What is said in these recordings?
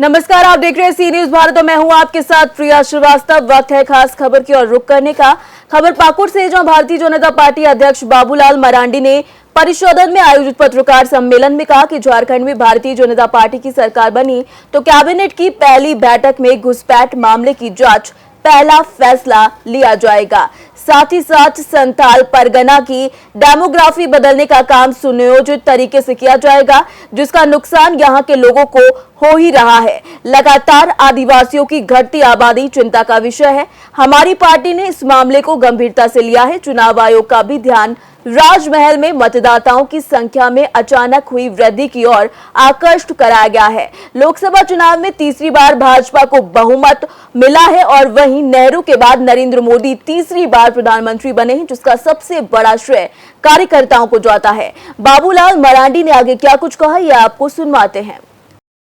नमस्कार, आप देख रहे हैं सी न्यूज भारत और मैं हूं आपके साथ प्रिया श्रीवास्तव। वक्त है खास खबर की ओर रुख करने का। खबर पाकुड़ से, जहां भारतीय जनता पार्टी अध्यक्ष बाबूलाल मरांडी ने परिषदन में आयोजित पत्रकार सम्मेलन में कहा कि झारखंड में भारतीय जनता पार्टी की सरकार बनी तो कैबिनेट की पहली बैठक में घुसपैठ मामले की जांच पहला फैसला लिया जाएगा। साथ ही साथ संथाल परगना की डेमोग्राफी बदलने का काम सुनियोजित तरीके से किया जाएगा, जिसका नुकसान यहां के लोगों को हो ही रहा है। लगातार आदिवासियों की घटती आबादी चिंता का विषय है। हमारी पार्टी ने इस मामले को गंभीरता से लिया है। चुनाव आयोग का भी ध्यान राजमहल में मतदाताओं की संख्या में अचानक हुई वृद्धि की ओर आकृष्ट कराया गया है। लोकसभा चुनाव में तीसरी बार भाजपा को बहुमत मिला है और वहीं नेहरू के बाद नरेंद्र मोदी तीसरी बार प्रधानमंत्री बने हैं, जिसका सबसे बड़ा श्रेय कार्यकर्ताओं को जाता है। बाबूलाल मरांडी ने आगे क्या कुछ कहा, यह आपको सुनवाते हैं।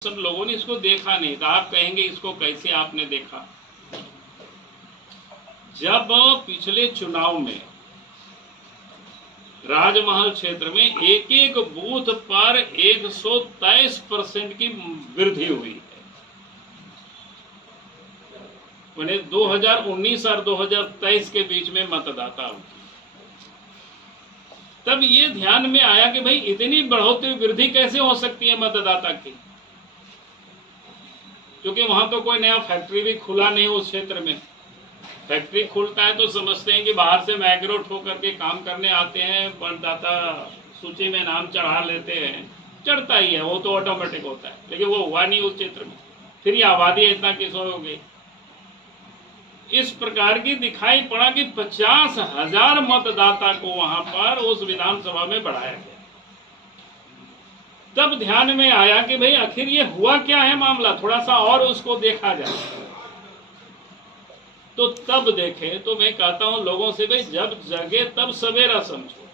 सब लोगों ने इसको देखा नहीं था, आप कहेंगे इसको कैसे आपने देखा। जब पिछले चुनाव में राजमहल क्षेत्र में एक एक बूथ पर 123% की वृद्धि हुई है, मैंने 2019 और 2023 के बीच में मतदाता हुई, तब ये ध्यान में आया कि भाई इतनी बढ़ोतरी वृद्धि कैसे हो सकती है मतदाता की, क्योंकि वहां तो कोई नया फैक्ट्री भी खुला नहीं उस क्षेत्र में। फैक्ट्री खुलता है तो समझते हैं कि बाहर से माइग्रेट होकर के काम करने आते हैं, मतदाता सूची में नाम चढ़ा लेते हैं, चढ़ता ही है, वो तो ऑटोमेटिक होता है, लेकिन वो हुआ नहीं उस क्षेत्र में। फिर ये आबादी इतना किस होगी, इस प्रकार की दिखाई पड़ा कि 50,000 मतदाता को वहां पर उस विधानसभा में बढ़ाया गया। तब ध्यान में आया कि भाई आखिर ये हुआ क्या है मामला, थोड़ा सा और उसको देखा जाए। तो तब देखे तो मैं कहता हूं लोगों से, भाई जब जगे तब सवेरा समझो।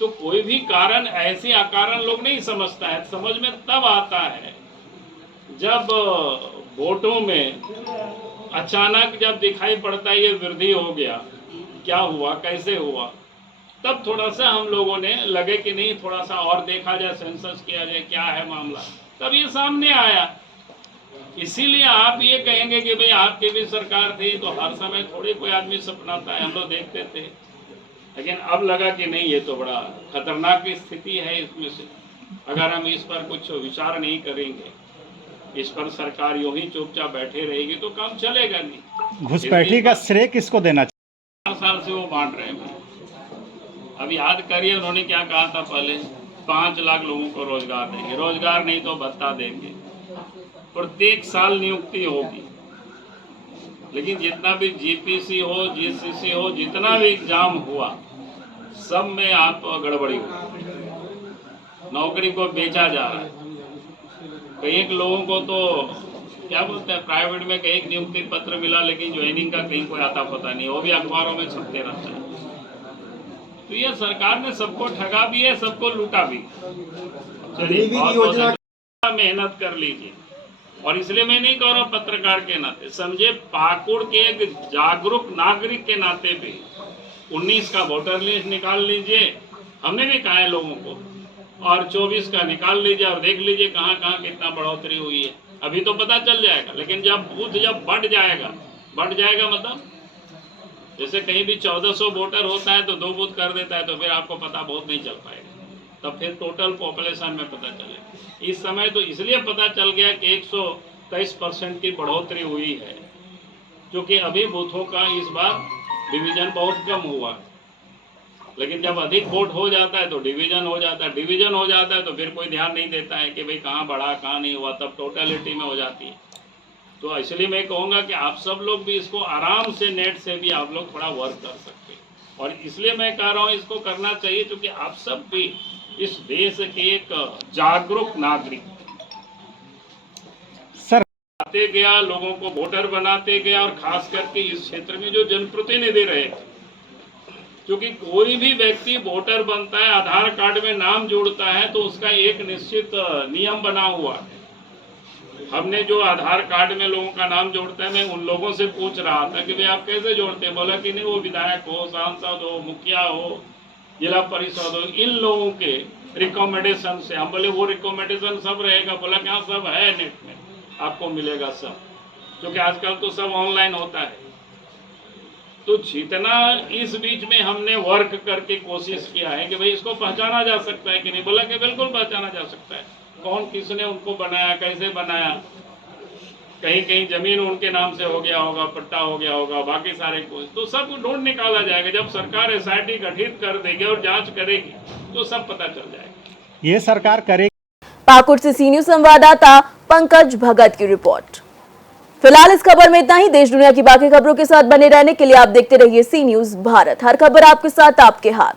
तो कोई भी कारण ऐसे अकारण लोग नहीं समझता है, समझ में तब आता है जब वोटों में अचानक जब दिखाई पड़ता है ये वृद्धि हो गया, क्या हुआ, कैसे हुआ। तब थोड़ा सा हम लोगों ने लगे कि नहीं, थोड़ा सा और देखा जाए, सेंसस किया जाए, क्या है मामला, तब ये सामने आया। इसीलिए आप ये कहेंगे कि भाई आपकी भी सरकार थी तो हर समय थोड़ी कोई आदमी सपनाता है, हम लोग देखते थे, लेकिन अब लगा कि नहीं, ये तो बड़ा खतरनाक स्थिति है। इसमें से अगर हम इस पर कुछ विचार नहीं करेंगे, इस पर सरकार यूं ही चुपचाप बैठे रहेगी तो काम चलेगा नहीं। घुसपैठी का श्रेय किसको देना चाहिए? 4 साल से वो बांट रहे हैं। अब याद करिए उन्होंने क्या कहा था पहले, 5 लाख लोगों को रोजगार देंगे, रोजगार नहीं तो भत्ता देंगे, प्रत्येक साल नियुक्ति होगी। लेकिन जितना भी जीपीसी हो, जीसीसी हो, जितना भी एग्जाम हुआ, सब में आप गड़बड़ी हो, नौकरी को बेचा जा रहा है। कई लोगों को तो क्या बोलते हैं, प्राइवेट में कई नियुक्ति पत्र मिला, लेकिन ज्वाइनिंग का कहीं कोई आता पता नहीं, वो भी अखबारों में छपते रहता है। तो ये सरकार ने सबको ठगा भी है, सबको लूटा भी। चलिए, बहुत मेहनत कर लीजिए। और इसलिए मैं नहीं कह रहा हूँ पत्रकार के नाते, समझे पाकुड़ के एक जागरूक नागरिक के नाते भी 19 का वोटर लिस्ट निकाल लीजिए, हमने भी कहा है लोगों को, और 24 का निकाल लीजिए और देख लीजिए कहाँ कहाँ कितना बढ़ोतरी हुई है। अभी तो पता चल जाएगा, लेकिन जब बूथ जब बढ़ जाएगा मतलब जैसे कहीं भी 1400 वोटर होता है तो 2 बूथ कर देता है, तो फिर आपको पता बहुत नहीं चल पाएगा, तब फिर टोटल पॉपुलेशन में पता चलेगा। इस समय तो इसलिए पता चल गया कि 123% की बढ़ोतरी हुई है, क्योंकि अभी बूथों का इस बार डिवीजन बहुत कम हुआ है। लेकिन जब अधिक वोट हो जाता है तो डिवीजन हो जाता है, तो फिर कोई ध्यान नहीं देता है कि भाई कहाँ बढ़ा कहाँ नहीं हुआ, तब टोटलिटी में हो जाती है। तो इसलिए मैं कहूँगा कि आप सब लोग भी इसको आराम से नेट से भी आप लोग थोड़ा वर्क कर सकते हैं, और इसलिए मैं कह रहा हूँ इसको करना चाहिए, क्योंकि आप सब भी इस देश के एक जागरूक नागरिक सर आते गया, लोगों को वोटर बनाते गया, और खास करके इस क्षेत्र में जो जनप्रतिनिधि रहे, क्योंकि कोई भी व्यक्ति वोटर बनता है, आधार कार्ड में नाम जोड़ता है, तो उसका एक निश्चित नियम बना हुआ है। हमने जो आधार कार्ड में लोगों का नाम जोड़ता है, मैं उन लोगों से पूछ रहा था कि भाई आप कैसे जोड़ते हैं, बोला कि नहीं वो विधायक हो, सांसद हो, मुखिया हो, जिला परिषद हो, इन लोगों के रिकमेंडेशन से। हम बोले वो रिकमेंडेशन सब रहेगा, बोला कि हाँ सब है, नेट में आपको मिलेगा सब, क्योंकि आजकल तो सब ऑनलाइन होता है। तो जितना इस बीच में हमने वर्क करके कोशिश किया है कि भाई इसको पहचाना जा सकता है कि नहीं, बोला कि बिल्कुल पहचाना जा सकता है। कौन किसने उनको बनाया, कैसे बनाया, कहीं कहीं जमीन उनके नाम से हो गया होगा, पट्टा हो गया होगा, बाकी सारे कुछ तो सब ढूंढ निकाला जाएगा। जब सरकार एसआईटी गठित कर देगी और जांच करेगी तो सब पता चल जाएगा। ये सरकार करेगी। पाकुड़ से सी न्यूज संवाददाता पंकज भगत की रिपोर्ट। फिलहाल इस खबर में इतना ही। देश दुनिया की बाकी खबरों के साथ बने रहने के लिए आप देखते रहिए सी न्यूज भारत। हर खबर आपके साथ, आपके हाथ।